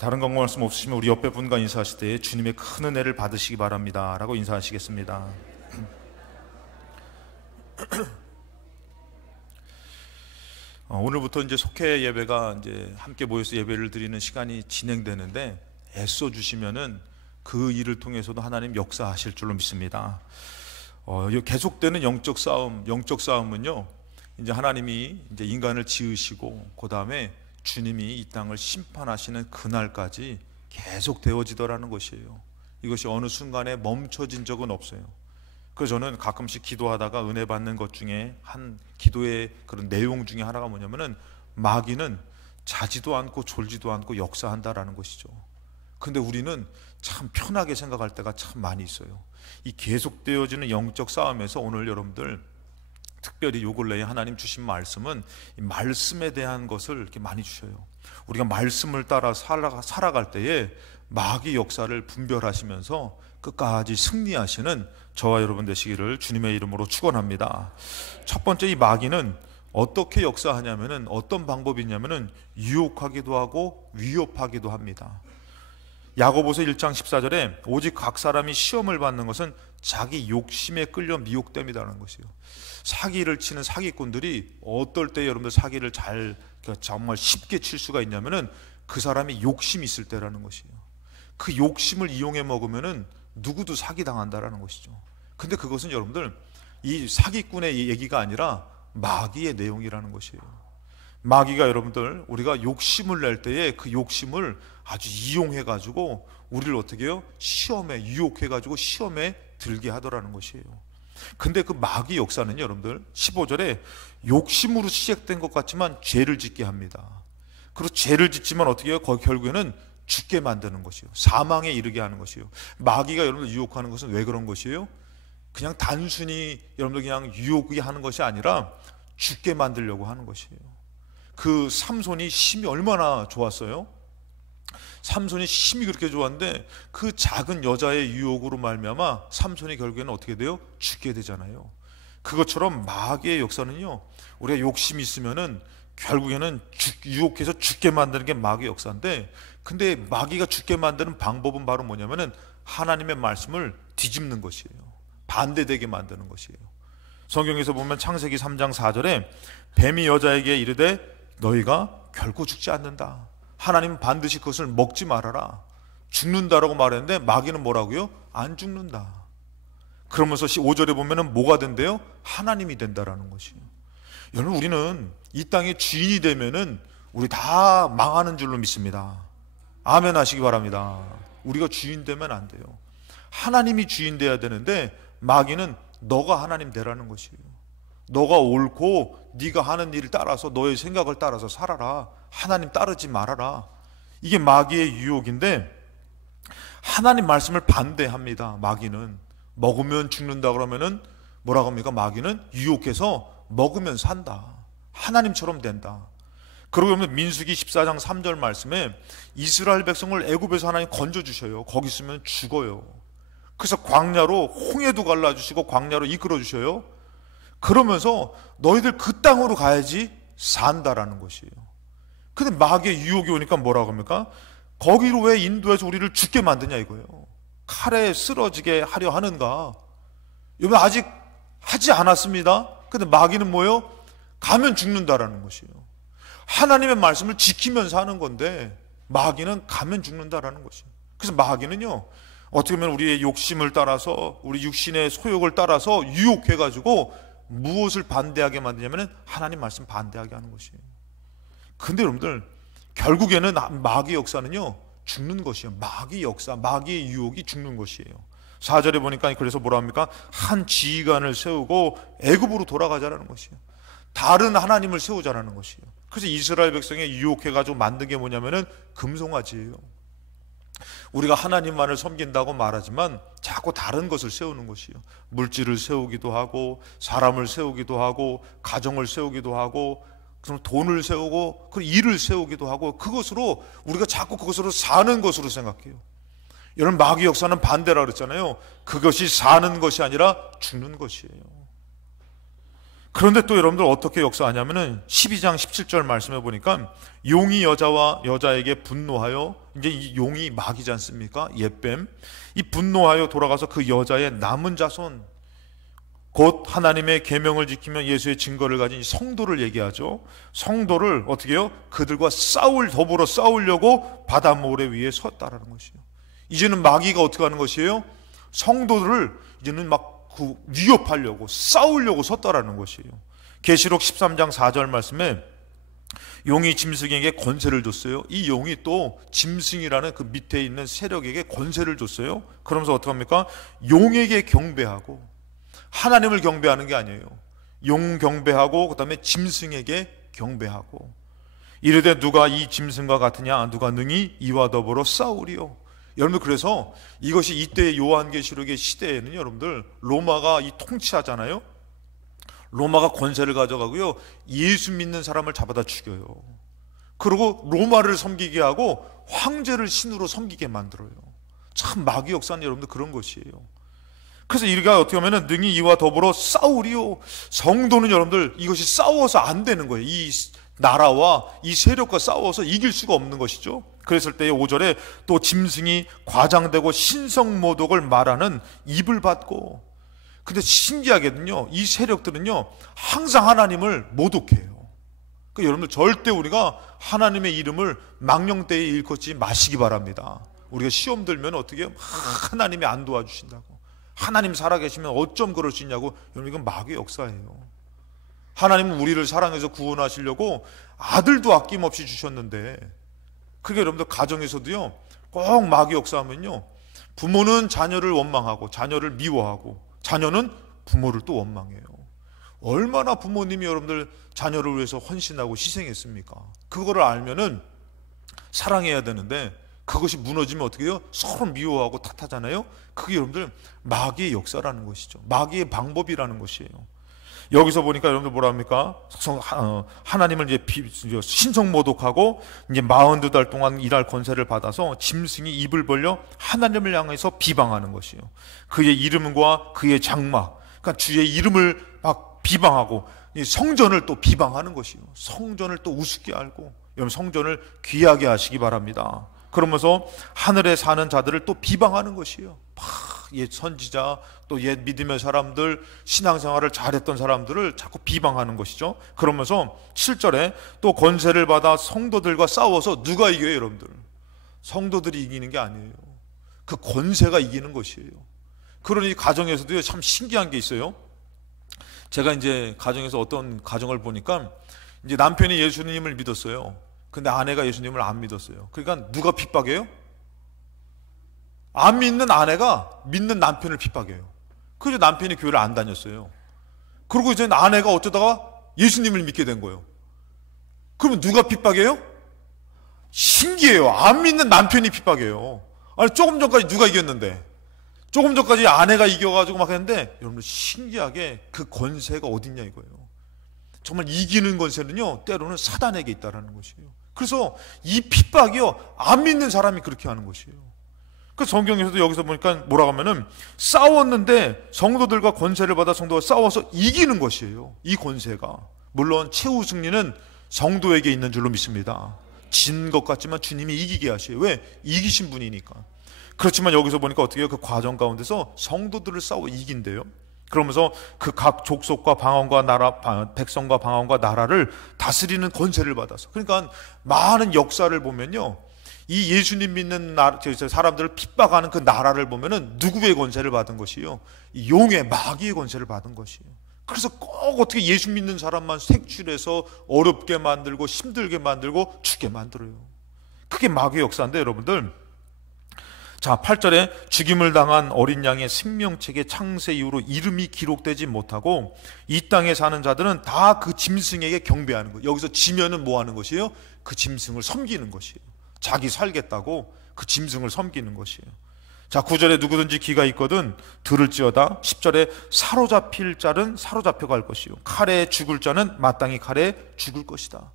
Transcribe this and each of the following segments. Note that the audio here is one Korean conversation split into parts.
다른 관계 말씀 없으시면 우리 옆에 분과 인사하실 때 주님의 큰 은혜를 받으시기 바랍니다 라고 인사하시겠습니다. 오늘부터 이제 속회 예배가 이제 함께 모여서 예배를 드리는 시간이 진행되는데 애써 주시면은 그 일을 통해서도 하나님 역사하실 줄로 믿습니다. 계속되는 영적 싸움은요, 이제 하나님이 이제 인간을 지으시고 그 다음에 주님이 이 땅을 심판하시는 그날까지 계속 되어지더라는 것이에요. 이것이 어느 순간에 멈춰진 적은 없어요. 그래서 저는 가끔씩 기도하다가 은혜 받는 것 중에 한 기도의 그런 내용 중에 하나가 뭐냐면은 마귀는 자지도 않고 졸지도 않고 역사한다라는 것이죠. 근데 우리는 참 편하게 생각할 때가 참 많이 있어요. 이 계속되어지는 영적 싸움에서 오늘 여러분들 특별히 요 근래에 하나님 주신 말씀은 이 말씀에 대한 것을 이렇게 많이 주셔요. 우리가 말씀을 따라 살아갈 때에 마귀 역사를 분별하시면서 끝까지 승리하시는 저와 여러분 되시기를 주님의 이름으로 축원합니다. 첫 번째, 이 마귀는 어떻게 역사하냐면은 어떤 방법이 있냐면은 유혹하기도 하고 위협하기도 합니다. 야고보서 1장 14절에 오직 각 사람이 시험을 받는 것은 자기 욕심에 끌려 미혹됨이라는 것이에요. 사기를 치는 사기꾼들이 어떨 때 여러분들 사기를 정말 쉽게 칠 수가 있냐면은 그 사람이 욕심이 있을 때라는 것이에요. 그 욕심을 이용해 먹으면은 누구도 사기당한다라는 것이죠. 근데 그것은 여러분들 이 사기꾼의 얘기가 아니라 마귀의 내용이라는 것이에요. 마귀가 여러분들 우리가 욕심을 낼 때에 그 욕심을 아주 이용해 가지고 우리를 어떻게 해요? 시험에 유혹해 가지고 시험에 들게 하더라는 것이에요. 근데 그 마귀 역사는 여러분들 15절에 욕심으로 시작된 것 같지만 죄를 짓게 합니다. 그리고 죄를 짓지만 어떻게 해요? 결국에는 죽게 만드는 것이에요. 사망에 이르게 하는 것이에요. 마귀가 여러분들 유혹하는 것은 왜 그런 것이에요? 그냥 단순히 여러분들 그냥 유혹이 하는 것이 아니라 죽게 만들려고 하는 것이에요. 그 삼손이 힘이 얼마나 좋았어요? 삼손이 힘이 그렇게 좋았는데 그 작은 여자의 유혹으로 말미암아 삼손이 결국에는 어떻게 돼요? 죽게 되잖아요. 그것처럼 마귀의 역사는요, 우리가 욕심이 있으면은 결국에는 유혹해서 죽게 만드는 게 마귀의 역사인데, 근데 마귀가 죽게 만드는 방법은 바로 뭐냐면은 하나님의 말씀을 뒤집는 것이에요. 반대되게 만드는 것이에요. 성경에서 보면 창세기 3장 4절에 뱀이 여자에게 이르되 너희가 결코 죽지 않는다. 하나님은 반드시 그것을 먹지 말아라. 죽는다라고 말했는데 마귀는 뭐라고요? 안 죽는다. 그러면서 5절에 보면은 뭐가 된대요? 하나님이 된다라는 것이에요. 여러분, 우리는 이 땅의 주인이 되면은 우리 다 망하는 줄로 믿습니다. 아멘 하시기 바랍니다. 우리가 주인 되면 안 돼요. 하나님이 주인 돼야 되는데 마귀는 너가 하나님 되라는 것이에요. 너가 옳고 네가 하는 일을 따라서 너의 생각을 따라서 살아라. 하나님 따르지 말아라. 이게 마귀의 유혹인데 하나님 말씀을 반대합니다. 마귀는 먹으면 죽는다 그러면은 뭐라고 합니까? 마귀는 유혹해서 먹으면 산다. 하나님처럼 된다. 그러면 민수기 14장 3절 말씀에 이스라엘 백성을 애굽에서 하나님 건져주셔요. 거기 있으면 죽어요. 그래서 광야로 홍해도 갈라주시고 광야로 이끌어주셔요. 그러면서 너희들 그 땅으로 가야지 산다라는 것이에요. 근데 마귀의 유혹이 오니까 뭐라고 합니까? 거기로 왜 인도해서 우리를 죽게 만드냐 이거예요. 칼에 쓰러지게 하려 하는가? 여러분, 아직 하지 않았습니다. 근데 마귀는 뭐예요? 가면 죽는다라는 것이에요. 하나님의 말씀을 지키면서 하는 건데 마귀는 가면 죽는다라는 것이에요. 그래서 마귀는요, 어떻게 보면 우리의 욕심을 따라서 우리 육신의 소욕을 따라서 유혹해가지고 무엇을 반대하게 만드냐면 하나님 말씀 반대하게 하는 것이에요. 근데 여러분들 결국에는 마귀 역사는요 죽는 것이에요. 마귀 역사, 마귀의 유혹이 죽는 것이에요. 4절에 보니까 그래서 뭐라 합니까? 한 지휘관을 세우고 애굽으로 돌아가자라는 것이에요. 다른 하나님을 세우자라는 것이에요. 그래서 이스라엘 백성에 유혹해가지고 만든 게 뭐냐면은 금송아지예요. 우리가 하나님만을 섬긴다고 말하지만 자꾸 다른 것을 세우는 것이에요. 물질을 세우기도 하고 사람을 세우기도 하고 가정을 세우기도 하고 그럼 돈을 세우고 그 일을 세우기도 하고 그것으로 우리가 자꾸 그것으로 사는 것으로 생각해요. 여러분, 마귀 역사는 반대라 그랬잖아요. 그것이 사는 것이 아니라 죽는 것이에요. 그런데 또 여러분들 어떻게 역사하냐면은 12장 17절 말씀해 보니까 용이 여자에게 분노하여, 이제 이 용이 마귀지 않습니까? 옛뱀. 이 분노하여 돌아가서 그 여자의 남은 자손, 곧 하나님의 계명을 지키며 예수의 증거를 가진 성도를 얘기하죠. 성도를 어떻게 해요? 그들과 더불어 싸우려고 바다 모래 위에 섰다라는 것이에요. 이제는 마귀가 어떻게 하는 것이에요? 성도들을 이제는 막 위협하려고, 싸우려고 섰다라는 것이에요. 계시록 13장 4절 말씀에 용이 짐승에게 권세를 줬어요. 이 용이 또 짐승이라는 그 밑에 있는 세력에게 권세를 줬어요. 그러면서 어떻게 합니까? 용에게 경배하고, 하나님을 경배하는 게 아니에요. 용 경배하고 그 다음에 짐승에게 경배하고, 이르되 누가 이 짐승과 같으냐? 누가 능히 이와 더불어 싸우리요? 여러분들, 그래서 이것이 이때 요한계시록의 시대에는 여러분들 로마가 이 통치하잖아요. 로마가 권세를 가져가고요, 예수 믿는 사람을 잡아다 죽여요. 그리고 로마를 섬기게 하고 황제를 신으로 섬기게 만들어요. 참 마귀 역사는 여러분들 그런 것이에요. 그래서 우리가 어떻게 하면은 능히 이와 더불어 싸우리요. 성도는 여러분들 이것이 싸워서 안 되는 거예요. 이 나라와 이 세력과 싸워서 이길 수가 없는 것이죠. 그랬을 때에 5절에 또 짐승이 과장되고 신성모독을 말하는 입을 받고. 근데 신기하게는요, 이 세력들은요 항상 하나님을 모독해요. 그러니까 여러분들 절대 우리가 하나님의 이름을 망령되이 일컫지 마시기 바랍니다. 우리가 시험 들면 어떻게 해요? 하나님이 안 도와주신다고, 하나님 살아계시면 어쩜 그럴 수 있냐고. 여러분, 이건 마귀의 역사예요. 하나님은 우리를 사랑해서 구원하시려고 아들도 아낌없이 주셨는데, 그게 여러분들 가정에서도요 꼭 마귀 역사하면요, 부모는 자녀를 원망하고 자녀를 미워하고 자녀는 부모를 또 원망해요. 얼마나 부모님이 여러분들 자녀를 위해서 헌신하고 희생했습니까? 그거를 알면은 사랑해야 되는데 그것이 무너지면 어떻게 해요? 서로 미워하고 탓하잖아요. 그게 여러분들 마귀의 역사라는 것이죠. 마귀의 방법이라는 것이에요. 여기서 보니까 여러분들 뭐라 합니까? 하나님을 이제 신성모독하고 이제 42달 동안 일할 권세를 받아서 짐승이 입을 벌려 하나님을 향해서 비방하는 것이에요. 그의 이름과 그의 장막, 그러니까 주의 이름을 막 비방하고 성전을 또 비방하는 것이에요. 성전을 또 우습게 알고, 여러분 성전을 귀하게 하시기 바랍니다. 그러면서 하늘에 사는 자들을 또 비방하는 것이에요. 옛 선지자, 또 옛 믿음의 사람들, 신앙생활을 잘했던 사람들을 자꾸 비방하는 것이죠. 그러면서 7절에 또 권세를 받아 성도들과 싸워서 누가 이겨요? 여러분들, 성도들이 이기는 게 아니에요. 그 권세가 이기는 것이에요. 그러니 가정에서도요 참 신기한 게 있어요. 제가 이제 가정에서 어떤 가정을 보니까 이제 남편이 예수님을 믿었어요. 근데 아내가 예수님을 안 믿었어요. 그러니까 누가 핍박해요? 안 믿는 아내가 믿는 남편을 핍박해요. 그래서 남편이 교회를 안 다녔어요. 그리고 이제 아내가 어쩌다가 예수님을 믿게 된 거예요. 그러면 누가 핍박해요? 신기해요. 안 믿는 남편이 핍박해요. 아니, 조금 전까지 누가 이겼는데, 조금 전까지 아내가 이겨가지고 막 했는데, 여러분 신기하게 그 권세가 어딨냐 이거예요. 정말 이기는 권세는요 때로는 사단에게 있다라는 것이에요. 그래서 이 핍박이요 안 믿는 사람이 그렇게 하는 것이에요. 그 성경에서도 여기서 보니까 뭐라고 하면은 싸웠는데 성도들과 권세를 받아 성도가 싸워서 이기는 것이에요. 이 권세가 물론 최후 승리는 성도에게 있는 줄로 믿습니다. 진 것 같지만 주님이 이기게 하셔요. 왜? 이기신 분이니까. 그렇지만 여기서 보니까 어떻게 해요? 그 과정 가운데서 성도들을 싸워 이긴대요. 그러면서 그 각 족속과 방언과 나라, 백성과 방언과 나라를 다스리는 권세를 받아서, 그러니까 많은 역사를 보면요 이 예수님 믿는 사람들을 핍박하는 그 나라를 보면은 누구의 권세를 받은 것이요? 용의 마귀의 권세를 받은 것이에요. 그래서 꼭 어떻게 예수 믿는 사람만 색출해서 어렵게 만들고 힘들게 만들고 죽게 만들어요. 그게 마귀의 역사인데 여러분들, 자 8절에 죽임을 당한 어린 양의 생명책의 창세 이후로 이름이 기록되지 못하고 이 땅에 사는 자들은 다 그 짐승에게 경배하는 거예요. 여기서 지면은 뭐 하는 것이에요? 그 짐승을 섬기는 것이에요. 자기 살겠다고 그 짐승을 섬기는 것이에요. 자 9절에 누구든지 귀가 있거든 들을지어다. 10절에 사로잡힐 자는 사로잡혀 갈 것이요 칼에 죽을 자는 마땅히 칼에 죽을 것이다.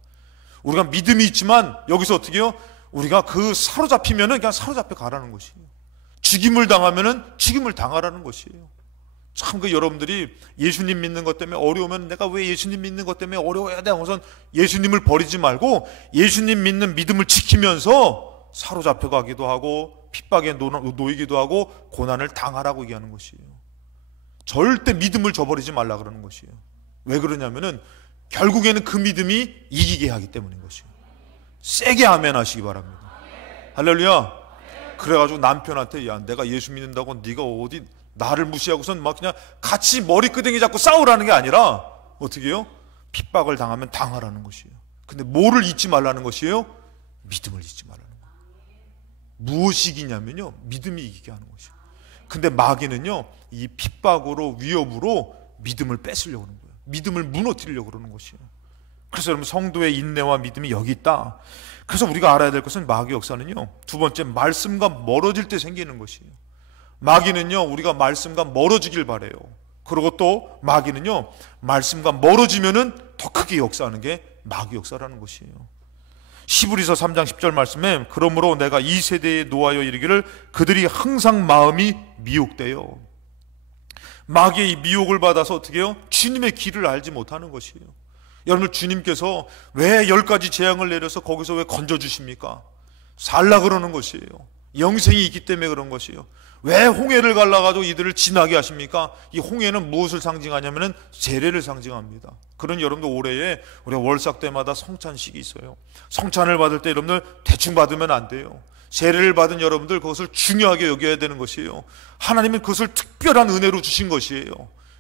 우리가 믿음이 있지만 여기서 어떻게 해요? 우리가 그 사로잡히면은 그냥 사로잡혀 가라는 것이에요. 죽임을 당하면은 죽임을 당하라는 것이에요. 참 여러분들이 예수님 믿는 것 때문에 어려우면 내가 왜 예수님 믿는 것 때문에 어려워야 돼? 우선 예수님을 버리지 말고 예수님 믿는 믿음을 지키면서 사로잡혀 가기도 하고 핍박에 놓이기도 하고 고난을 당하라고 얘기하는 것이에요. 절대 믿음을 저버리지 말라 그러는 것이에요. 왜 그러냐면은 결국에는 그 믿음이 이기게 하기 때문인 것이에요. 세게 아멘 하시기 바랍니다. 할렐루야. 그래가지고 남편한테 야 내가 예수 믿는다고 네가 어디 나를 무시하고선 막 그냥 같이 머리끄댕이 잡고 싸우라는 게 아니라 어떻게 해요? 핍박을 당하면 당하라는 것이에요. 근데 뭐를 잊지 말라는 것이에요? 믿음을 잊지 말라는 거예요. 무엇이 이기냐면요 믿음이 이기게 하는 것이에요. 근데 마귀는요 이 핍박으로 위협으로 믿음을 뺏으려고 하는 거예요. 믿음을 무너뜨리려고 그러는 것이에요. 그래서 여러분 성도의 인내와 믿음이 여기 있다. 그래서 우리가 알아야 될 것은 마귀 역사는요 두 번째 말씀과 멀어질 때 생기는 것이에요. 마귀는요 우리가 말씀과 멀어지길 바래요. 그리고 또 마귀는요 말씀과 멀어지면은 더 크게 역사하는 게 마귀 역사라는 것이에요. 히브리서 3장 10절 말씀에 그러므로 내가 이 세대에 놓아여 이르기를 그들이 항상 마음이 미혹되어. 마귀의 이 미혹을 받아서 어떻게 해요? 주님의 길을 알지 못하는 것이에요. 여러분 주님께서 왜 10가지 재앙을 내려서 거기서 왜 건져주십니까? 살라 그러는 것이에요. 영생이 있기 때문에 그런 것이에요. 왜 홍해를 갈라가지고 이들을 지나게 하십니까? 이 홍해는 무엇을 상징하냐면은 세례를 상징합니다. 그런 여러분들 올해에 우리가 월삭 때마다 성찬식이 있어요. 성찬을 받을 때 여러분들 대충 받으면 안 돼요. 세례를 받은 여러분들 그것을 중요하게 여겨야 되는 것이에요. 하나님은 그것을 특별한 은혜로 주신 것이에요.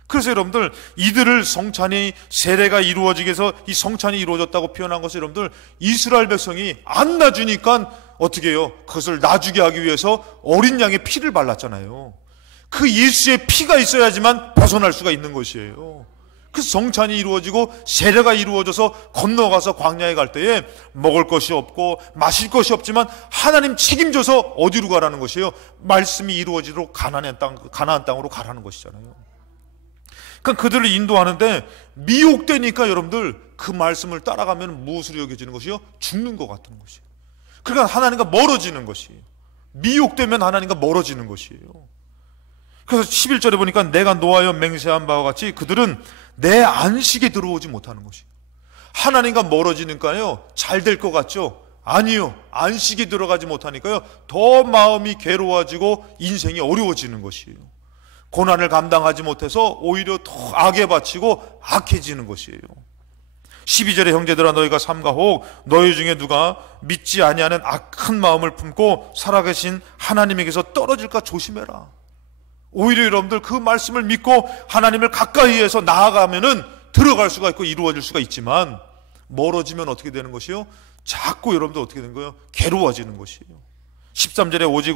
그래서 여러분들 이들을 성찬이 세례가 이루어지게 해서 이 성찬이 이루어졌다고 표현한 것을 여러분들 이스라엘 백성이 안 놔주니까 어떻게 해요? 그것을 놔주게 하기 위해서 어린 양의 피를 발랐잖아요. 그 예수의 피가 있어야지만 벗어날 수가 있는 것이에요. 그래서 성찬이 이루어지고 세례가 이루어져서 건너가서 광야에 갈 때에 먹을 것이 없고 마실 것이 없지만 하나님 책임져서 어디로 가라는 것이에요? 말씀이 이루어지도록 가나안 땅으로 가라는 것이잖아요. 그러니까 그들을 인도하는데 미혹되니까 여러분들 그 말씀을 따라가면 무엇으로 여겨지는 것이요? 죽는 것 같은 것이에요. 그러니까 하나님과 멀어지는 것이에요. 미혹되면 하나님과 멀어지는 것이에요. 그래서 11절에 보니까 내가 노하여 맹세한 바와 같이 그들은 내 안식에 들어오지 못하는 것이에요. 하나님과 멀어지니까요 잘 될 것 같죠? 아니요. 안식에 들어가지 못하니까요 더 마음이 괴로워지고 인생이 어려워지는 것이에요. 고난을 감당하지 못해서 오히려 더 악에 바치고 악해지는 것이에요. 12절에 형제들아 너희가 삼가혹 너희 중에 누가 믿지 아니하는 악한 마음을 품고 살아계신 하나님에게서 떨어질까 조심해라. 오히려 여러분들 그 말씀을 믿고 하나님을 가까이 해서 나아가면은 들어갈 수가 있고 이루어질 수가 있지만 멀어지면 어떻게 되는 것이요? 자꾸 여러분들 어떻게 되는 거예요? 괴로워지는 것이에요. 13절에 오직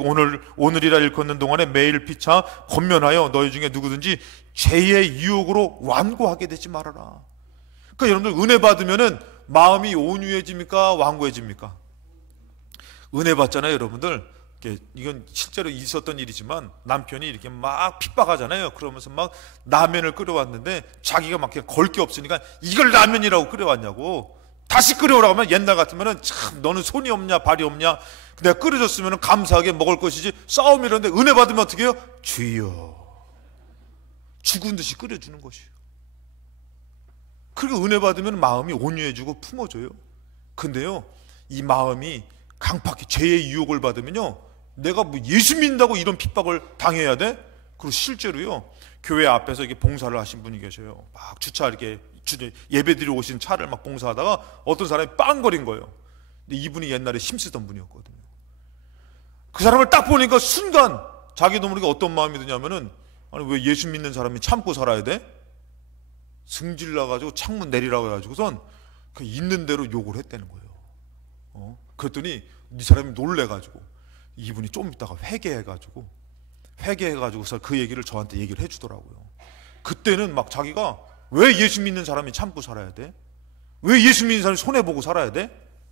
오늘이라 일컫는 동안에 매일 피차 권면하여 너희 중에 누구든지 죄의 유혹으로 완고하게 되지 말아라. 그러니까 여러분들 은혜 받으면은 마음이 온유해집니까? 완고해집니까? 은혜 받잖아요, 여러분들. 이건 실제로 있었던 일이지만 남편이 이렇게 막 핍박하잖아요. 그러면서 막 라면을 끓여왔는데 자기가 막 걸 게 없으니까 이걸 라면이라고 끓여왔냐고. 다시 끓여오라고 하면 옛날 같으면은 참 너는 손이 없냐 발이 없냐 내가 끓여줬으면 감사하게 먹을 것이지 싸움이 이러는데 은혜 받으면 어떻게 해요? 주여 죽은 듯이 끓여주는 것이에요. 그리고 은혜 받으면 마음이 온유해지고 품어져요. 근데요 이 마음이 강팍히 죄의 유혹을 받으면요 내가 뭐 예수 믿는다고 이런 핍박을 당해야 돼? 그리고 실제로요 교회 앞에서 이렇게 봉사를 하신 분이 계셔요. 막 주차 이렇게 예배드리러 오신 차를 막 봉사하다가 어떤 사람이 빵거린 거예요. 근데 이분이 옛날에 힘쓰던 분이었거든요. 그 사람을 딱 보니까 순간 자기도 모르게 어떤 마음이 드냐면은 아니 왜 예수 믿는 사람이 참고 살아야 돼? 승질 나가지고 창문 내리라고 해가지고선 그 있는 대로 욕을 했다는 거예요. 그랬더니 이 사람이 놀래가지고 이분이 좀 있다가 회개해가지고서 그 얘기를 저한테 얘기를 해주더라고요. 그때는 막 자기가 왜 예수 믿는 사람이 참고 살아야 돼? 왜 예수 믿는 사람이 손해보고 살아야 돼?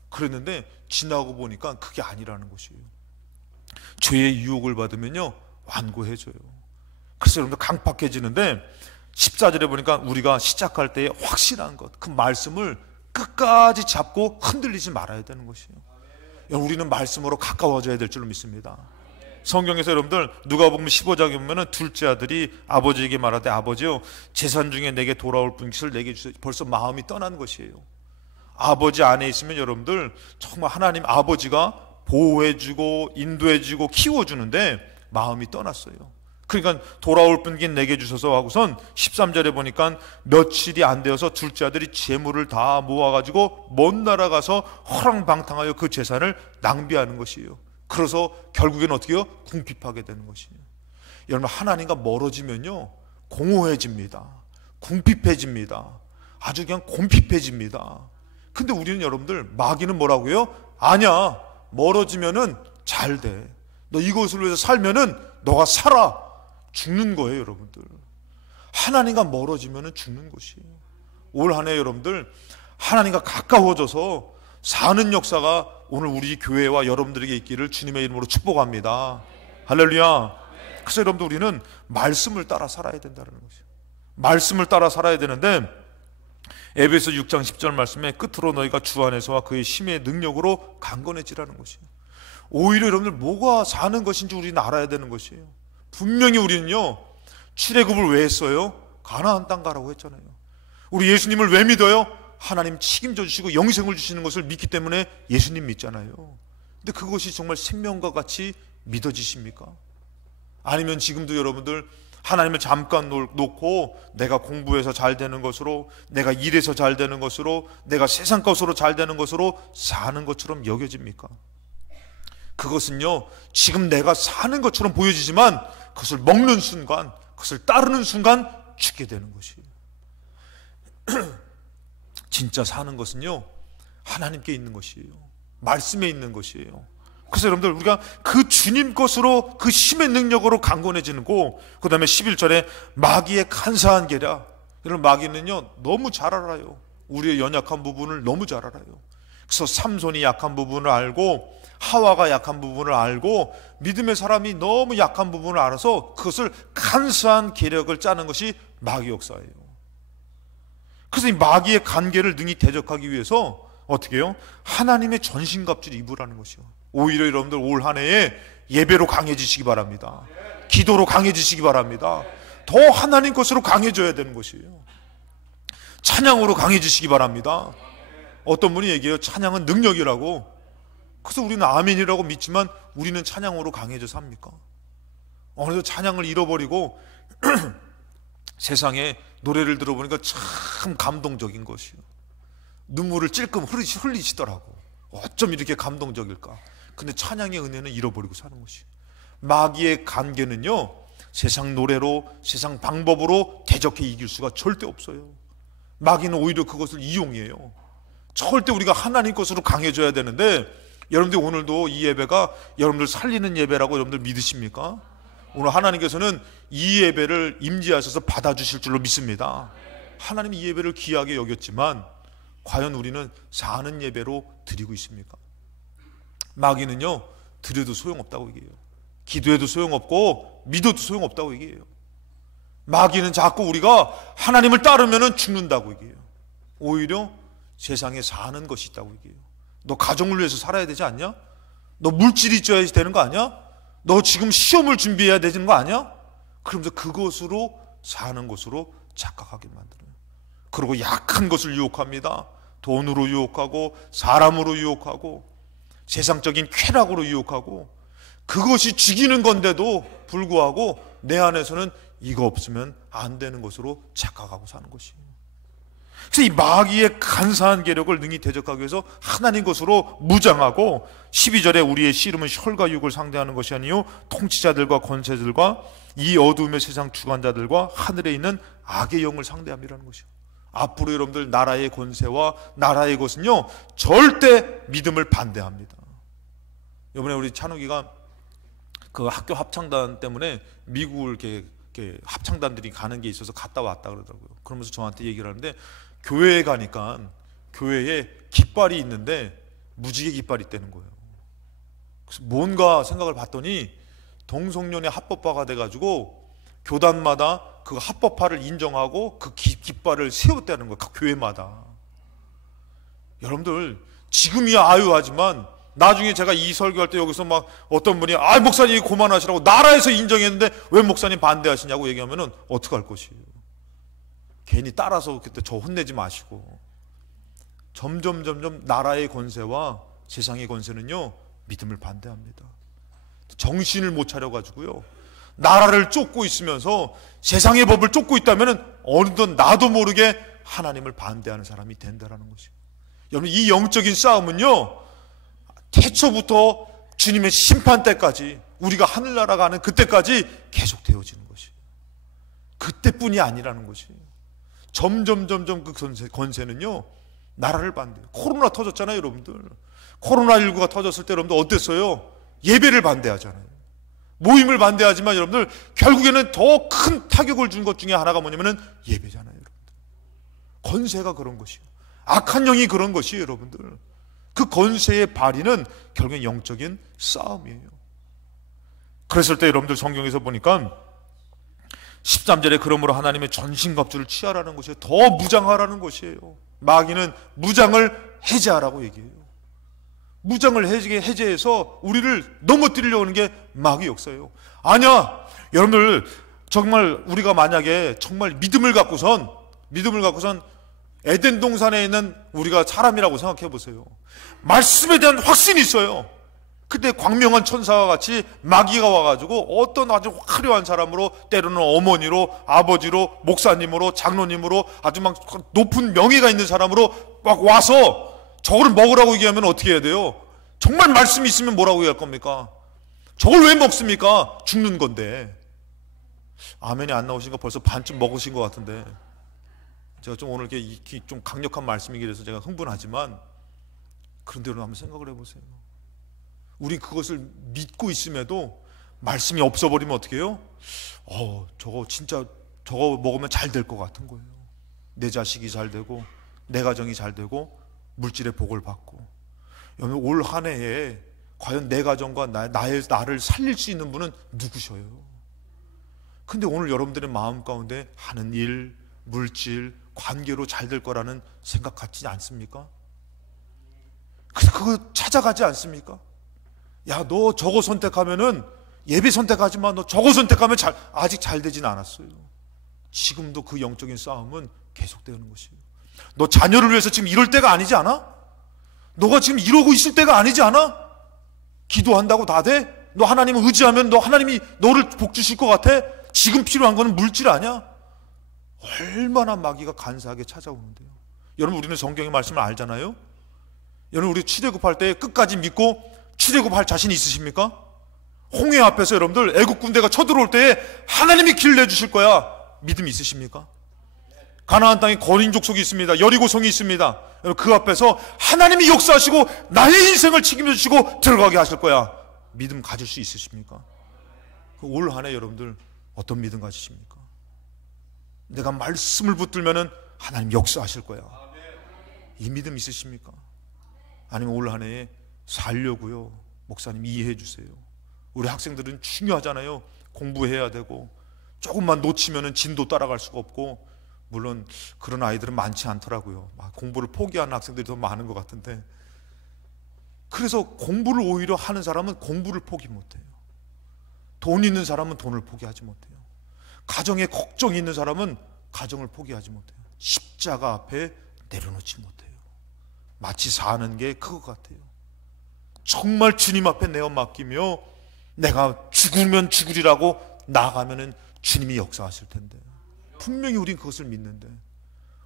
그랬는데 지나고 보니까 그게 아니라는 것이에요. 죄의 유혹을 받으면요 완고해져요. 그래서 여러분들 강팍해지는데 14절에 보니까 우리가 시작할 때에 확실한 것, 그 말씀을 끝까지 잡고 흔들리지 말아야 되는 것이에요. 우리는 말씀으로 가까워져야 될 줄로 믿습니다. 성경에서 여러분들 누가복음 15장에 보면은 둘째 아들이 아버지에게 말하되 아버지요 재산 중에 내게 돌아올 분깃을 내게 주세요. 벌써 마음이 떠난 것이에요. 아버지 안에 있으면 여러분들 정말 하나님 아버지가 보호해주고 인도해주고 키워주는데 마음이 떠났어요. 그러니까 돌아올 분깃 내게 주셔서 하고선 13절에 보니까 며칠이 안 되어서 둘째 아들이 재물을 다 모아가지고 먼 나라 가서 허랑방탕하여 그 재산을 낭비하는 것이에요. 그래서 결국엔 어떻게 해요? 궁핍하게 되는 것이에요. 여러분 하나님과 멀어지면요 공허해집니다. 궁핍해집니다. 아주 그냥 곰핍해집니다. 근데 우리는 여러분들 마귀는 뭐라고요? 아니야, 멀어지면은 잘 돼. 너 이것을 위해서 살면은 너가 살아. 죽는 거예요, 여러분들. 하나님과 멀어지면은 죽는 것이에요. 올 한 해 여러분들 하나님과 가까워져서 사는 역사가 오늘 우리 교회와 여러분들에게 있기를 주님의 이름으로 축복합니다. 할렐루야. 그래서 여러분들 우리는 말씀을 따라 살아야 된다는 것이에요. 말씀을 따라 살아야 되는데 에베소 6장 10절 말씀에 끝으로 너희가 주 안에서와 그의 힘의 능력으로 강건해지라는 것이에요. 오히려 여러분들 뭐가 사는 것인지 우리는 알아야 되는 것이에요. 분명히 우리는요 출애굽을 왜 했어요? 가나안 땅 가라고 했잖아요. 우리 예수님을 왜 믿어요? 하나님 책임져 주시고 영생을 주시는 것을 믿기 때문에 예수님 믿잖아요. 근데 그것이 정말 생명과 같이 믿어지십니까? 아니면 지금도 여러분들 하나님을 잠깐 놓고 내가 공부해서 잘 되는 것으로, 내가 일해서 잘 되는 것으로, 내가 세상 것으로 잘 되는 것으로 사는 것처럼 여겨집니까? 그것은요 지금 내가 사는 것처럼 보여지지만 그것을 먹는 순간, 그것을 따르는 순간 죽게 되는 것이에요. 진짜 사는 것은요 하나님께 있는 것이에요. 말씀에 있는 것이에요. 그래서 여러분들 우리가 그 주님 것으로 그 힘의 능력으로 강건해지는 거, 그 다음에 11절에 마귀의 간사한 계략. 여러분 마귀는요 너무 잘 알아요. 우리의 연약한 부분을 너무 잘 알아요. 그래서 삼손이 약한 부분을 알고 하와가 약한 부분을 알고 믿음의 사람이 너무 약한 부분을 알아서 그것을 간사한 계략을 짜는 것이 마귀 역사예요. 그래서 이 마귀의 간계를 능히 대적하기 위해서 어떻게 해요? 하나님의 전신갑주를 입으라는 것이요. 오히려 여러분들 올 한 해에 예배로 강해지시기 바랍니다. 기도로 강해지시기 바랍니다. 더 하나님 것으로 강해져야 되는 것이에요. 찬양으로 강해지시기 바랍니다. 어떤 분이 얘기해요. 찬양은 능력이라고. 그래서 우리는 아멘이라고 믿지만 우리는 찬양으로 강해져서 합니까? 어느덧 찬양을 잃어버리고 세상에 노래를 들어보니까 참 감동적인 것이요. 눈물을 찔끔 흘리시더라고. 어쩜 이렇게 감동적일까? 근데 찬양의 은혜는 잃어버리고 사는 것이요. 마귀의 간계는요 세상 노래로, 세상 방법으로 대적해 이길 수가 절대 없어요. 마귀는 오히려 그것을 이용해요. 절대 우리가 하나님 것으로 강해져야 되는데, 여러분들 오늘도 이 예배가 여러분들 살리는 예배라고 여러분들 믿으십니까? 오늘 하나님께서는 이 예배를 임재하셔서 받아주실 줄로 믿습니다. 하나님이 이 예배를 귀하게 여겼지만 과연 우리는 사는 예배로 드리고 있습니까? 마귀는요 드려도 소용없다고 얘기해요. 기도해도 소용없고 믿어도 소용없다고 얘기해요. 마귀는 자꾸 우리가 하나님을 따르면 죽는다고 얘기해요. 오히려 세상에 사는 것이 있다고 얘기해요. 너 가정을 위해서 살아야 되지 않냐? 너 물질이 있어야 되는 거 아니야? 너 지금 시험을 준비해야 되는 거 아니야? 그러면서 그것으로 사는 것으로 착각하게 만들어요. 그리고 약한 것을 유혹합니다. 돈으로 유혹하고 사람으로 유혹하고 세상적인 쾌락으로 유혹하고, 그것이 죽이는 건데도 불구하고 내 안에서는 이거 없으면 안 되는 것으로 착각하고 사는 것이에요. 그래서 이 마귀의 간사한 계력을 능히 대적하기 위해서 하나님 것으로 무장하고, 12절에 우리의 씨름은 혈과 육을 상대하는 것이 아니요 통치자들과 권세들과 이 어두움의 세상 주관자들과 하늘에 있는 악의 영을 상대함이라는 것이요. 앞으로 여러분들 나라의 권세와 나라의 것은요 절대 믿음을 반대합니다. 이번에 우리 찬욱이가 그 학교 합창단 때문에 미국을 이렇게 합창단들이 가는 게 있어서 갔다 왔다 그러더라고요. 그러면서 저한테 얘기를 하는데, 교회에 가니까 교회에 깃발이 있는데 무지개 깃발이 있다는 거예요. 그래서 뭔가 생각을 봤더니 동성연애 합법화가 돼가지고 교단마다 그 합법화를 인정하고 그 깃발을 세웠다는 거예요. 각 교회마다. 여러분들 지금이야 아유하지만 나중에 제가 이 설교할 때 여기서 막 어떤 분이 목사님이 고만하시라고 나라에서 인정했는데 왜 목사님 반대하시냐고 얘기하면은 어떡할 것이에요. 괜히 따라서 그때 저 혼내지 마시고, 점점 나라의 권세와 세상의 권세는요 믿음을 반대합니다. 정신을 못 차려가지고요 나라를 쫓고 있으면서 세상의 법을 쫓고 있다면 어느덧 나도 모르게 하나님을 반대하는 사람이 된다라는 것이에요. 여러분, 이 영적인 싸움은요 태초부터 주님의 심판 때까지, 우리가 하늘나라 가는 그때까지 계속 되어지는 것이에요. 그때뿐이 아니라는 것이에요. 점점 그 권세는요 나라를 반대해요. 코로나 터졌잖아요, 여러분들. 코로나19가 터졌을 때 여러분들 어땠어요? 예배를 반대하잖아요. 모임을 반대하지만 여러분들 결국에는 더 큰 타격을 준 것 중에 하나가 뭐냐면은 예배잖아요, 여러분들. 권세가 그런 것이에요. 악한 영이 그런 것이에요, 여러분들. 그 권세의 발휘는 결국엔 영적인 싸움이에요. 그랬을 때 여러분들 성경에서 보니까 13절에 그러므로 하나님의 전신갑주를 취하라는 것이에요. 더 무장하라는 것이에요. 마귀는 무장을 해제하라고 얘기해요. 무장을 해제해서 우리를 넘어뜨리려고 하는 게 마귀 역사예요. 아니야, 여러분들 정말 우리가 만약에 정말 믿음을 갖고선 에덴 동산에 있는 우리가 사람이라고 생각해 보세요. 말씀에 대한 확신이 있어요. 그때 광명한 천사와 같이 마귀가 와가지고 어떤 아주 화려한 사람으로, 때로는 어머니로, 아버지로, 목사님으로, 장로님으로, 아주 막 높은 명예가 있는 사람으로 막 와서 저걸 먹으라고 얘기하면 어떻게 해야 돼요? 정말 말씀이 있으면 뭐라고 얘기할 겁니까? 저걸 왜 먹습니까? 죽는 건데. 아멘이 안 나오시니까 벌써 반쯤 먹으신 것 같은데, 제가 좀 오늘 이렇게 좀 강력한 말씀이기 위해서 제가 흥분하지만, 그런데 여러분 한번 생각을 해보세요. 우리 그것을 믿고 있음에도 말씀이 없어버리면 어떻게 해요? 저거 진짜 저거 먹으면 잘 될 것 같은 거예요. 내 자식이 잘 되고, 내 가정이 잘 되고, 물질의 복을 받고. 여러분, 올 한 해에 과연 내 가정과 나를 살릴 수 있는 분은 누구셔요? 근데 오늘 여러분들의 마음 가운데 하는 일, 물질, 관계로 잘 될 거라는 생각 갖지 않습니까? 그래서 그거 찾아가지 않습니까? 야, 너 저거 선택하면은, 예배 선택하지 마. 너 저거 선택하면 아직 잘 되진 않았어요. 지금도 그 영적인 싸움은 계속되는 것이에요. 너 자녀를 위해서 지금 이럴 때가 아니지 않아? 너가 지금 이러고 있을 때가 아니지 않아? 기도한다고 다 돼? 너 하나님을 의지하면 하나님이 너를 복 주실 것 같아? 지금 필요한 거는 물질 아니야? 얼마나 마귀가 간사하게 찾아오는데요. 여러분, 우리는 성경의 말씀을 알잖아요. 여러분, 우리 출애굽할 때 끝까지 믿고 출애굽할 자신 있으십니까? 홍해 앞에서 여러분들 애국 군대가 쳐들어올 때에 하나님이 길 내주실 거야. 믿음이 있으십니까? 가나안 땅에 거린 족속이 있습니다. 여리고성이 있습니다. 그 앞에서 하나님이 역사하시고 나의 인생을 책임져 주시고 들어가게 하실 거야. 믿음 가질 수 있으십니까? 올 한 해 여러분들 어떤 믿음 가지십니까? 내가 말씀을 붙들면은 하나님 역사하실 거야. 이 믿음 있으십니까? 아니면 올 한 해에 살려고요, 목사님 이해해 주세요. 우리 학생들은 중요하잖아요. 공부해야 되고, 조금만 놓치면은 진도 따라갈 수가 없고, 물론 그런 아이들은 많지 않더라고요. 공부를 포기하는 학생들이 더 많은 것 같은데, 그래서 공부를 오히려 하는 사람은 공부를 포기 못해요. 돈 있는 사람은 돈을 포기하지 못해요. 가정에 걱정이 있는 사람은 가정을 포기하지 못해요. 십자가 앞에 내려놓지 못해요. 마치 사는 게 그거 같아요. 정말 주님 앞에 내어 맡기며 내가 죽으면 죽으리라고 나아가면은 주님이 역사하실 텐데, 분명히 우린 그것을 믿는데,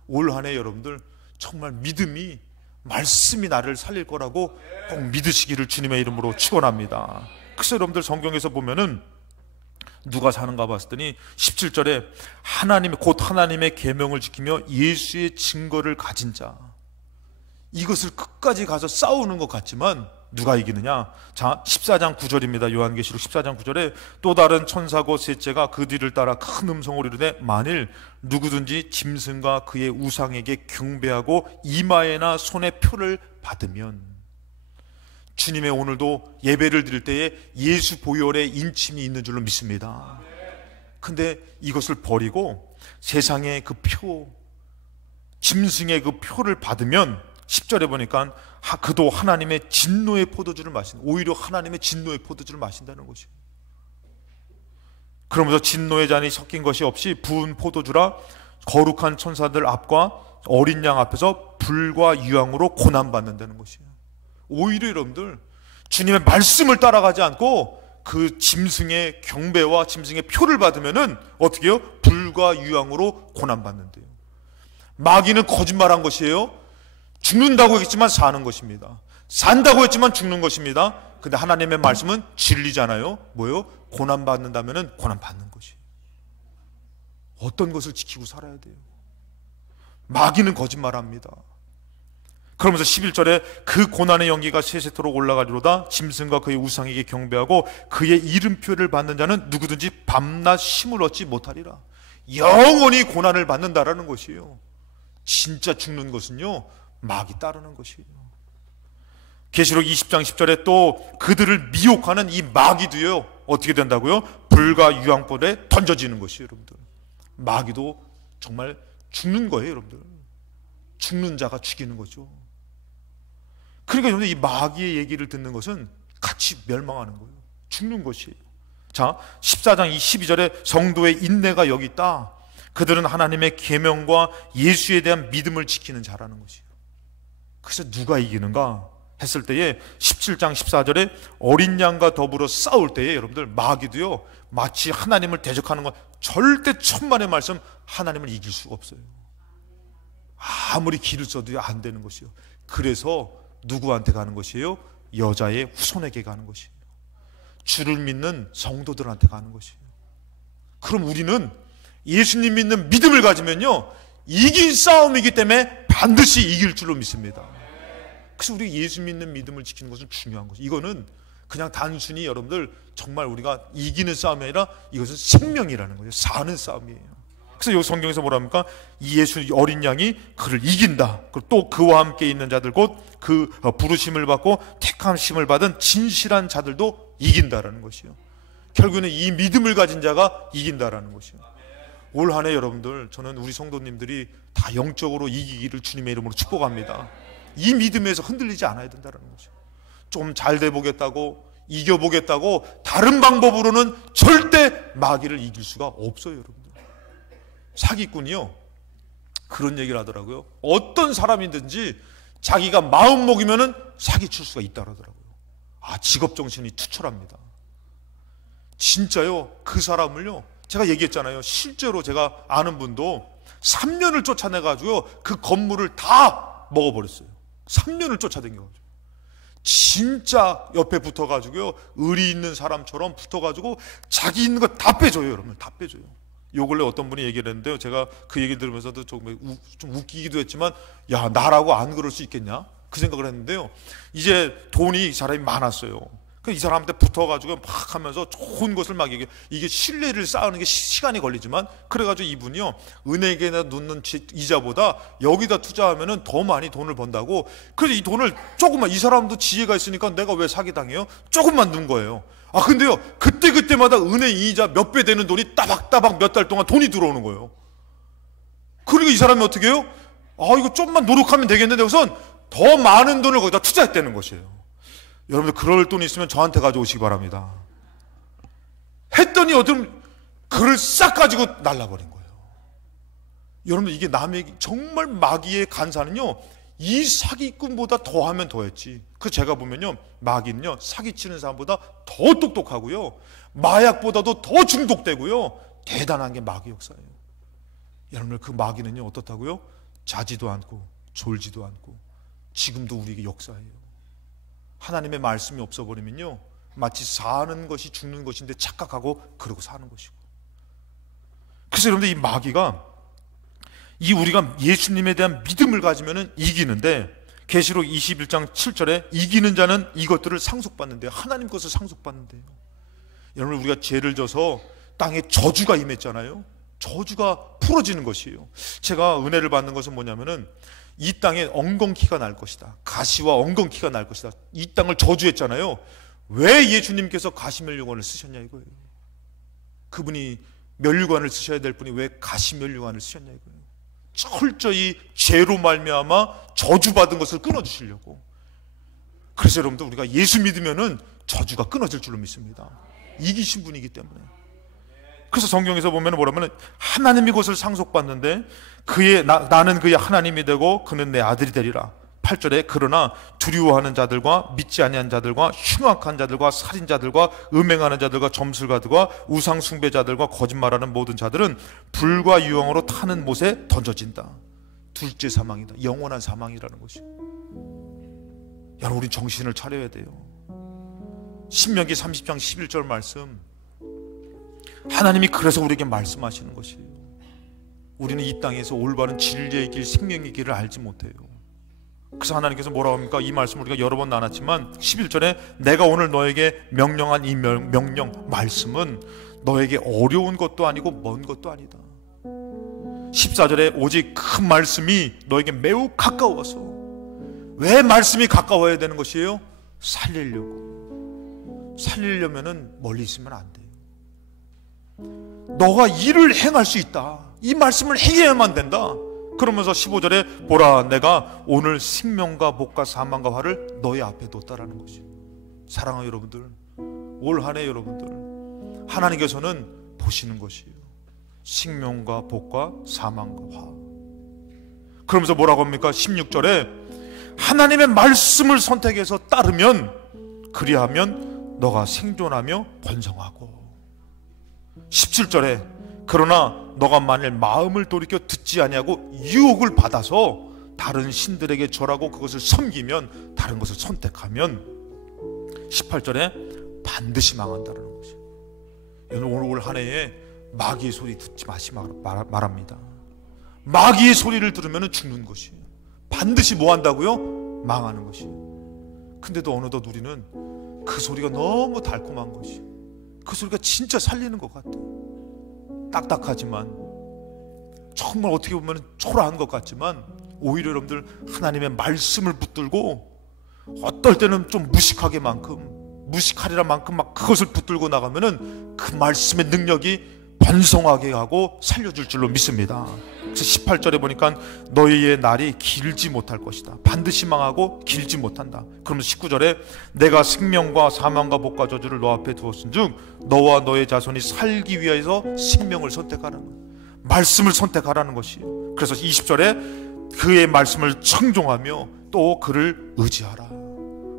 올 한 해 여러분들 정말 믿음이, 말씀이 나를 살릴 거라고 꼭 믿으시기를 주님의 이름으로 축원합니다. 그래서 여러분들 성경에서 보면은 누가 사는가 봤더니 17절에 하나님의 계명을 지키며 예수의 증거를 가진 자, 이것을 끝까지 가서 싸우는 것 같지만 누가 이기느냐? 자, 14장 9절입니다. 요한계시록 14장 9절에 또 다른 천사고 셋째가 그 뒤를 따라 큰 음성으로 이르되 만일 누구든지 짐승과 그의 우상에게 경배하고 이마에나 손에 표를 받으면. 주님의 오늘도 예배를 드릴 때에 예수 보혈의 인침이 있는 줄로 믿습니다. 근데 이것을 버리고 세상의 그 표, 짐승의 그 표를 받으면 10절에 보니까 그도 하나님의 진노의 포도주를 오히려 하나님의 진노의 포도주를 마신다는 것이에요. 그러면서 진노의 잔이 섞인 것이 없이 부은 포도주라 거룩한 천사들 앞과 어린 양 앞에서 불과 유황으로 고난받는다는 것이에요. 오히려 여러분들 주님의 말씀을 따라가지 않고 그 짐승의 경배와 짐승의 표를 받으면은 어떻게 해요? 불과 유황으로 고난받는데요. 마귀는 거짓말한 것이에요. 죽는다고 했지만 사는 것입니다. 산다고 했지만 죽는 것입니다. 근데 하나님의 말씀은 진리잖아요. 뭐요? 고난받는다면은 고난받는 것이에요. 어떤 것을 지키고 살아야 돼요? 마귀는 거짓말합니다. 그러면서 11절에 그 고난의 연기가 세세토록 올라가리로다. 짐승과 그의 우상에게 경배하고 그의 이름표를 받는 자는 누구든지 밤낮 쉼을 얻지 못하리라. 영원히 고난을 받는다라는 것이에요. 진짜 죽는 것은요, 마귀 따르는 것이에요. 계시록 20장 10절에 또 그들을 미혹하는 이 마귀도요, 어떻게 된다고요? 불과 유황불에 던져지는 것이에요. 여러분들, 마귀도 정말 죽는 거예요. 여러분들, 죽는 자가 죽이는 거죠. 그러니까 여러분들, 이 마귀의 얘기를 듣는 것은 같이 멸망하는 거예요. 죽는 것이에요. 자, 14장 12절에 성도의 인내가 여기 있다. 그들은 하나님의 계명과 예수에 대한 믿음을 지키는 자라는 것이에요. 그래서 누가 이기는가 했을 때에 17장 14절에 어린 양과 더불어 싸울 때에 여러분들, 마귀도요, 마치 하나님을 대적하는 건 절대 천만의 말씀, 하나님을 이길 수가 없어요. 아무리 길을 써도 안 되는 것이에요. 그래서 누구한테 가는 것이에요? 여자의 후손에게 가는 것이에요. 주를 믿는 성도들한테 가는 것이에요. 그럼 우리는 예수님 믿는 믿음을 가지면요, 이긴 싸움이기 때문에 반드시 이길 줄로 믿습니다. 그래서 우리 예수 믿는 믿음을 지키는 것은 중요한 것이에요. 이거는 그냥 단순히 여러분들 정말 우리가 이기는 싸움이 아니라 이것은 생명이라는 거예요. 사는 싸움이에요. 그래서 여기 성경에서 뭐라 합니까? 이 예수 어린 양이 그를 이긴다. 그리고 또 그와 함께 있는 자들 곧 그 부르심을 받고 택함심을 받은 진실한 자들도 이긴다라는 것이에요. 결국에는 이 믿음을 가진 자가 이긴다라는 것이에요. 올 한 해 여러분들, 저는 우리 성도님들이 다 영적으로 이기기를 주님의 이름으로 축복합니다. 이 믿음에서 흔들리지 않아야 된다는 거죠. 좀 잘 돼 보겠다고, 이겨보겠다고 다른 방법으로는 절대 마귀를 이길 수가 없어요. 여러분들, 사기꾼이요, 그런 얘기를 하더라고요. 어떤 사람이든지 자기가 마음 먹이면은 사기칠 수가 있다 그러더라고요. 직업정신이 투철합니다. 진짜요. 그 사람을요, 제가 얘기했잖아요. 실제로 제가 아는 분도 3년을 쫓아내가지고요, 그 건물을 다 먹어버렸어요. 3년을 쫓아다녀가지고 진짜 옆에 붙어가지고요, 의리 있는 사람처럼 붙어가지고 자기 있는 거 다 빼줘요. 여러분, 다 빼줘요. 요 근래 어떤 분이 얘기를 했는데요, 제가 그 얘기 들으면서도 좀 웃기기도 했지만, 야, 나라고 안 그럴 수 있겠냐 그 생각을 했는데요, 이제 돈이 이 사람이 많았어요. 이 사람한테 붙어가지고 막 하면서 좋은 것을 막 이게 신뢰를 쌓는 게 시간이 걸리지만, 그래가지고 이분이요, 은행에다 놓는 이자보다 여기다 투자하면은 더 많이 돈을 번다고. 그래서 이 돈을 조금만, 이 사람도 지혜가 있으니까 내가 왜 사기당해요? 조금만 넣은 거예요. 근데요, 그때마다 은행 이자 몇 배 되는 돈이 따박따박 몇 달 동안 돈이 들어오는 거예요. 그러니까 이 사람이 어떻게 해요? 이거 좀만 노력하면 되겠는데 우선 더 많은 돈을 거기다 투자했다는 것이에요. 여러분들, 그럴 돈 있으면 저한테 가져오시기 바랍니다. 했더니 어떤 그를 싹 가지고 날라버린 거예요. 여러분들, 이게 남의, 정말 마귀의 간사는요, 이 사기꾼보다 더하면 더했지. 그래서 제가 보면요, 마귀는요, 사기치는 사람보다 더 똑똑하고요, 마약보다도 더 중독되고요, 대단한 게 마귀 역사예요. 여러분들, 그 마귀는요, 어떻다고요? 자지도 않고 졸지도 않고 지금도 우리에게 역사예요. 하나님의 말씀이 없어버리면요, 마치 사는 것이 죽는 것인데 착각하고 그러고 사는 것이고. 그래서 여러분들, 이 마귀가 우리가 예수님에 대한 믿음을 가지면 이기는데, 계시록 21장 7절에 이기는 자는 이것들을 상속받는데요, 하나님 것을 상속받는데요. 여러분, 우리가 죄를 져서 땅에 저주가 임했잖아요. 저주가 풀어지는 것이에요. 제가 은혜를 받는 것은 뭐냐면은, 이 땅에 엉겅퀴가 날 것이다, 가시와 엉겅퀴가 날 것이다, 이 땅을 저주했잖아요. 왜 예수님께서 가시면류관을 쓰셨냐 이거예요. 그분이 면류관을 쓰셔야 될 분이 왜 가시면류관을 쓰셨냐 이거예요. 철저히 죄로 말미암아 저주받은 것을 끊어주시려고. 그래서 여러분들, 우리가 예수 믿으면은 저주가 끊어질 줄로 믿습니다. 이기신 분이기 때문에. 그래서 성경에서 보면 뭐라면, 하나님이 그것을 상속받는데 나는 그의 하나님이 되고 그는 내 아들이 되리라. 8절에 그러나 두려워하는 자들과 믿지 아니한 자들과 흉악한 자들과 살인자들과 음행하는 자들과 점술가들과 우상 숭배자들과 거짓말하는 모든 자들은 불과 유황으로 타는 못에 던져진다. 둘째 사망이다. 영원한 사망이라는 것이. 여러분, 우리 정신을 차려야 돼요. 신명기 30장 11절 말씀, 하나님이 그래서 우리에게 말씀하시는 것이에요. 우리는 이 땅에서 올바른 진리의 길, 생명의 길을 알지 못해요. 그래서 하나님께서 뭐라고 합니까? 이 말씀을 우리가 여러 번 나눴지만 11절에 내가 오늘 너에게 명령한 이 명령 말씀은 너에게 어려운 것도 아니고 먼 것도 아니다. 14절에 오직 그 말씀이 너에게 매우 가까워서. 왜 말씀이 가까워야 되는 것이에요? 살리려면은 멀리 있으면 안 돼요. 너가 일을 행할 수 있다. 이 말씀을 행해야만 된다. 그러면서 15절에 보라, 내가 오늘 생명과 복과 사망과 화를 너희 앞에 뒀다라는 것이에요. 사랑하는 여러분들, 올 한 해 여러분들, 하나님께서는 보시는 것이에요. 생명과 복과 사망과 화. 그러면서 뭐라고 합니까? 16절에 하나님의 말씀을 선택해서 따르면, 그리하면 너가 생존하며 번성하고. 17절에 그러나 너가 만일 마음을 돌이켜 듣지 아니하고 유혹을 받아서 다른 신들에게 절하고 그것을 섬기면, 다른 것을 선택하면 18절에 반드시 망한다는 것이에요. 오늘 올 한 해에 마귀의 소리 듣지 마시 말합니다. 마귀의 소리를 들으면 죽는 것이에요. 반드시 뭐 한다고요? 망하는 것이에요. 근데도 어느덧 우리는 그 소리가 너무 달콤한 것이에요. 그 소리가 진짜 살리는 것 같아요. 딱딱하지만, 정말 어떻게 보면 초라한 것 같지만, 오히려 여러분들 하나님의 말씀을 붙들고, 어떨 때는 좀 무식하리라 만큼 막 그것을 붙들고 나가면은 그 말씀의 능력이 번성하게 하고 살려줄 줄로 믿습니다. 그래서 18절에 보니까 너희의 날이 길지 못할 것이다. 반드시 망하고 길지 못한다. 그러면서 19절에 내가 생명과 사망과 복과 저주를 너 앞에 두었은즉 너와 너의 자손이 살기 위해서 생명을 선택하라는 것, 말씀을 선택하라는 것이에요. 그래서 20절에 그의 말씀을 청종하며 또 그를 의지하라.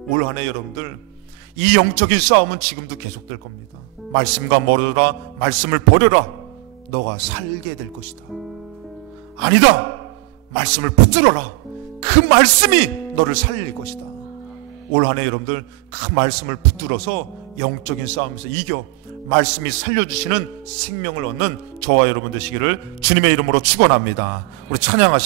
올 한 해 여러분들, 이 영적인 싸움은 지금도 계속될 겁니다. 말씀과 멀어라, 말씀을 버려라, 너가 살게 될 것이다. 아니다, 말씀을 붙들어라, 그 말씀이 너를 살릴 것이다. 올 한 해 여러분들 그 말씀을 붙들어서 영적인 싸움에서 이겨 말씀이 살려주시는 생명을 얻는 저와 여러분 되시기를 주님의 이름으로 축원합니다. 우리 찬양하시